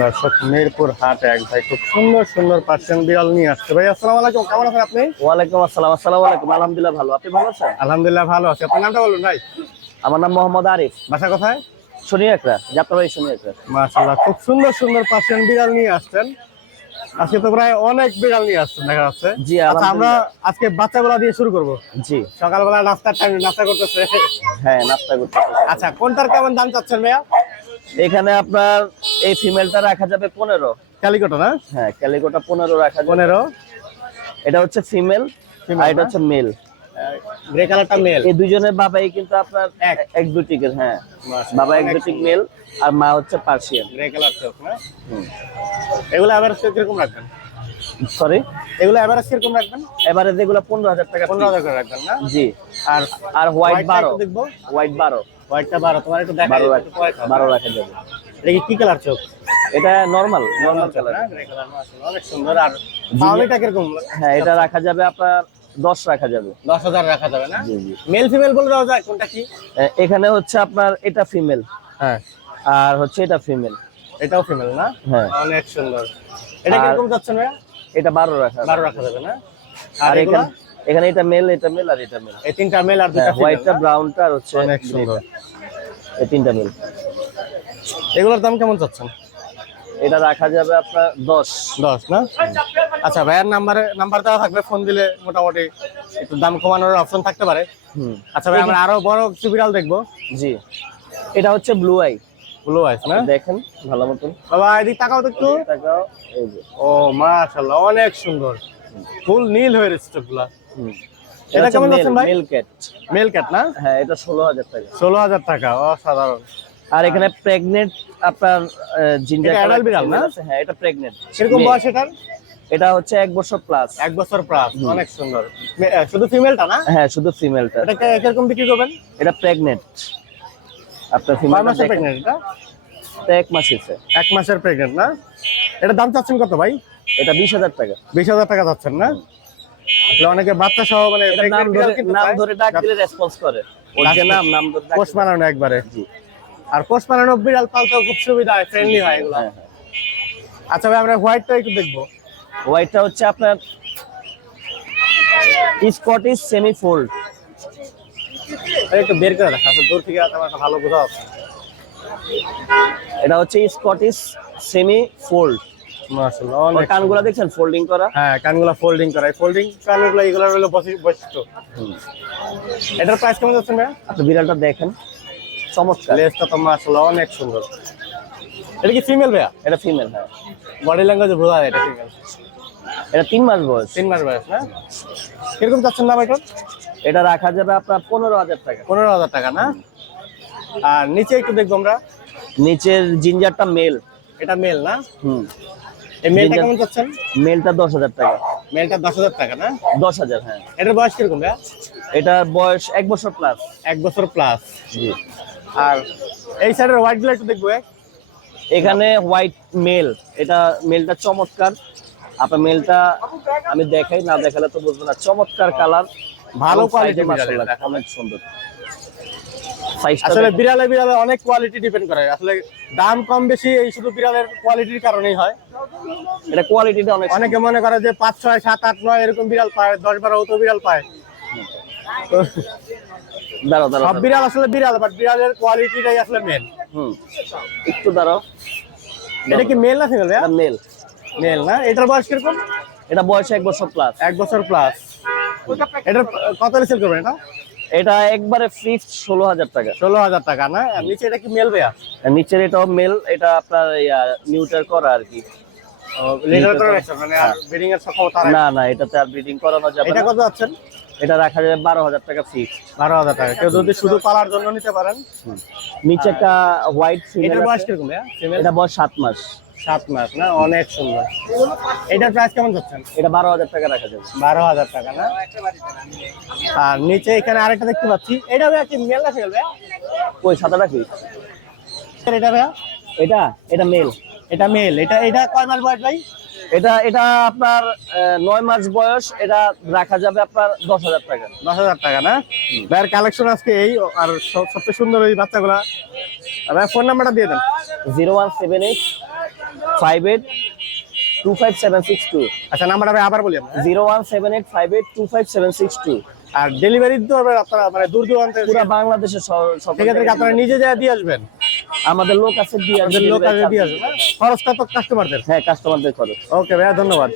দর্শক মিরপুর হাট এক ভাই খুব সুন্দর সুন্দর পার্সেন্ট বিড়াল নিয়ে আসছে। ভাই আসসালামু আলাইকুম কেমন আছেন আপনি? ওয়ালাইকুম আসসালাম আসসালামু আলাইকুম আলহামদুলিল্লাহ ভালো। আপনি ভালো আছেন? আলহামদুলিল্লাহ ভালো আছি। আপনার নামটা বলুন ভাই। আমার নাম মোহাম্মদ আরিফ। বাসা কোথায়? শুনি একটা যাত্রাবাড়ি শুনি একটা মাশাআল্লাহ খুব সুন্দর সুন্দর পার্সেন্ট বিড়াল নিয়ে আসছেন। আজকে তো প্রায় অনেক বিড়াল নিয়ে আসছেন দেখা যাচ্ছে। জি, আচ্ছা আমরা। আজকে বাচ্চাগুলা দিয়ে শুরু করব। জি। সকালবেলা নাস্তার টাইম নাস্তা করতেছে। হ্যাঁ নাস্তা করতে আচ্ছা কোনটার কেমন দাম চাচ্ছেন ভাইয়া? এখানে আপনার এই ফিমেলটা রাখা যাবে পনেরো। ক্যালিকোটা না? হ্যাঁ ক্যালিকোটা পনেরো রাখা যাবে। পনেরো। এটা হচ্ছে ফিমেল আর এটা হচ্ছে মেল। গ্রে কালারটা মেল। এই দুজনের বাবাই কিন্তু আপনার এক। হ্যাঁ। বাবা এক মেল আর মা হচ্ছে পার্সিয়ান। গ্রে কালার চোখ না? এগুলো এভারেজ কীরকম রাখবেন? সরি এগুলো এভারেজ কীরকম রাখবেন? এবারে যেগুলো পনেরো হাজার টাকা পনেরো হাজার করে রাখবেন না? জি। আর আর হোয়াইট বারো। দেখব। হোয়াইট বারো। হোয়াইটটা তোমার একটু রাখা রাখা যাবে এটা কি কালার চোখ? এটা নর্মাল নর্মাল কালার অনেক সুন্দর। আর কীরকম? হ্যাঁ এটা রাখা যাবে আপনার দশ রাখা যাবে। দশ হাজার রাখা যাবে না? মেল ফিমেল বলে দেওয়া যায় কোনটা কি? এখানে হচ্ছে আপনার এটা ফিমেল হ্যাঁ। আর হচ্ছে এটা ফিমেল এটাও ফিমেল না? হ্যাঁ। অনেক সুন্দর। এটা কীরকম যাচ্ছে ভাইয়া? এটা বারো রাখা বারো রাখা যাবে না? আর এখানে এখানে এটা মেল এটা মেল আর এটা মেল এই তিনটা মেল আর দুটা হোয়াইটটা ব্রাউনটা আর হচ্ছে অনেক সুন্দর। এই তিনটা মেল এগুলোর দাম কেমন চাচ্ছেন? এটা রাখা যাবে আপনার দশ। দশ না? আচ্ছা ভাইয়ার নাম্বারে নাম্বার দেওয়া থাকবে ফোন দিলে মোটামুটি একটু দাম কমানোর অপশন থাকতে পারে। আচ্ছা ভাই আমরা আরও বড় কিছু বিড়াল দেখব। জি। এটা হচ্ছে ব্লু আই ব্লু আইস না? দেখেন ভালো মতন। বাবা এদিক তাকাও তো একটু। তাকাও এই যে। ও মাশাআল্লাহ অনেক সুন্দর। ফুল নীল হয়ে রয়েছে চোখগুলা। হুম। এটা কেমন যাচ্ছেন ভাই? মেল ক্যাট মেল ক্যাট না? হ্যাঁ এটা ষোলো হাজার টাকা। ষোলো হাজার টাকা অসাধারণ। আর এখানে প্রেগনেন্ট আপনার জিঞ্জার adult বিড়াল না? হ্যাঁ এটা প্রেগনেন্ট কীরকম বয়স এটার? এটা হচ্ছে এক বছর প্লাস এক বছর প্লাস অনেক সুন্দর। শুধু ফিমেলটা না? হ্যাঁ শুধু ফিমেলটা এটা কীরকম বিক্রি করবেন? এটা প্রেগনেন্ট আপনার ফিমেল মাসের প্রেগনেন্ট এটা? এক মাস হয়েছে এক মাসের প্রেগনেন্ট না? এটা দাম চাচ্ছেন কত ভাই? এটা বিশ হাজার টাকা। বিশ হাজার টাকা চাচ্ছেন না? আসলে অনেকে বাচ্চা সহ মানে নাম ধরে নাম ধরে ডাক দিলে রেসপন্স করে। ওর যে নাম নাম ধরে ডাক পোষ বানানো একবারে। জি। আর পোষ বানানো বিড়াল পালতেও খুব সুবিধা হয় ফ্রেন্ডলি হয় এগুলো। হ্যাঁ হ্যাঁ। আচ্ছা ভাই আমরা হোয়াইটটা একটু দেখব। হোয়াইটটা হচ্ছে আপনার স্কটিশ সেমি ফোল্ড এটা একটু বের করে দূর থেকে আমার ভালো বোঝা এটা হচ্ছে স্কটিশ সেমি ফোল্ড মাশাআল্লাহ অনেক কানগুলো দেখছেন? ফোল্ডিং করা? হ্যাঁ কানগুলো ফোল্ডিং করা। ফোল্ডিং কানগুলো এগুলো হলো বৈশি- বৈশিষ্ট্য। এটার প্রাইস কেমন যাচ্ছে ভাই আপনি বিড়ালটা দেখেন। চমৎকার। লেসটা তো মাশাআল্লাহ অনেক সুন্দর। এটা কি ফিমেল ভাইয়া? এটা ফিমেল হ্যাঁ। বডি ল্যাঙ্গুয়েজে বোঝা যায় এটা ফিমেল এটা তিন মাস বয়স। তিন মাস বয়স না? কীরকম যাচ্ছেন না এটা এটা রাখা যাবে আপনার পনেরো হাজার টাকা। পনেরো হাজার টাকা না? আর নিচে একটু দেখব আমরা। নিচের জিঞ্জারটা মেল এটা মেল না? হুম। এই মেলটা কেমন যাচ্ছেন মেলটা দশ হাজার টাকা। মেলটা দশ হাজার টাকা না? দশ হাজার হ্যাঁ। এটার বয়স কীরকম ভাইয়া? এটার বয়স এক বছর প্লাস এক বছর প্লাস জি। আর এই সাইডের হোয়াইটগুলো একটু দেখব এখানে হোয়াইট মেল এটা মেলটা চমৎকার। আপনার মেলটা আমি দেখাই না দেখালে তো বুঝব না। চমৎকার কালার ভালো quality বিড়ালের অনেক সুন্দর। সাইজটা আসলে বিড়ালে বিড়ালে অনেক কোয়ালিটি ডিপেন্ড করে। আসলে দাম কম বেশি এই শুধু বিড়ালের কোয়ালিটির কারণেই হয়। এটা কোয়ালিটিটা অনেক অনেকে মনে করে যে পাঁচ ছয় সাত আট নয় এরকম বিড়াল পায় দশ বারো তো বিড়াল পায়। দাঁড়াও দাঁড়াও সব বিড়াল আসলে বিড়াল বাট বিড়ালের কোয়ালিটিটাই আসলে মেন হুম। একটু দাঁড়াও। এটা কি মেল না ফিমেল ভাইয়া? মেল মেল না? এটার বয়স কীরকম? এটা বয়স এক বছর প্লাস এক বছর প্লাস এটার কত সেল করবেন এটা? এটা একবারে ফিক্স ষোলো হাজার টাকা। ষোলো হাজার টাকা না? নিচে এটা কি মেল ভাইয়া নিচের এটাও মেল এটা আপনার নিউটার করা আর কি। মানে রাখছেন। না না এটাতে আর ব্রিডিং করানো যাবে এটা কত যাচ্ছেন? এটা রাখা যাবে বারো হাজার টাকা ফিক্সড বারো হাজার টাকা। কেউ যদি শুধু পালার জন্য নিতে পারেন। নিচে একটা হোয়াইট এটার বয়স কীরকম এটা বয়স সাত মাস। সাত মাস না? অনেক সুন্দর। এটার প্রাইস কেমন যাচ্ছেন এটা বারো হাজার টাকা রাখা যাবে। বারো হাজার টাকা না? আর নিচে এখানে আরেকটা দেখতে পাচ্ছি। এটা ভাইয়া কি মেল না ফেল ভাইয়া? ওই সাদাটা কি? এটা ভাইয়া? এটা এটা মেল এটা মেল এটা এটা কয় মাস বয়স ভাই? এটা এটা আপনার নয় মাস বয়স এটা রাখা যাবে আপনার দশ হাজার টাকা। দশ হাজার টাকা না? ভাইয়ের কালেকশন আজকে এই আর সব- সবচেয়ে সুন্দর এই বাচ্চাগুলা। ভাই ফোন নাম্বারটা দিয়ে দেন। Zero one seven eight five eight two five seven six two. আচ্ছা নাম্বারটা ভাই আবার বলি? Zero one seven eight five eight two five seven six two. আর ডেলিভারি দিতে হবে আপনারা মানে দূর দূরান্তে পুরো বাংলাদেশে সেক্ষেত্রে আপনারা নিজে যা দিয়ে আসবেন? আমাদের লোক আছে দিয়ে আসবেন লোক আছে দিয়ে আসবেন খরচ কত কাস্টমারদের হ্যাঁ কাস্টমারদের খরচ। ওকে ভাইয়া ধন্যবাদ।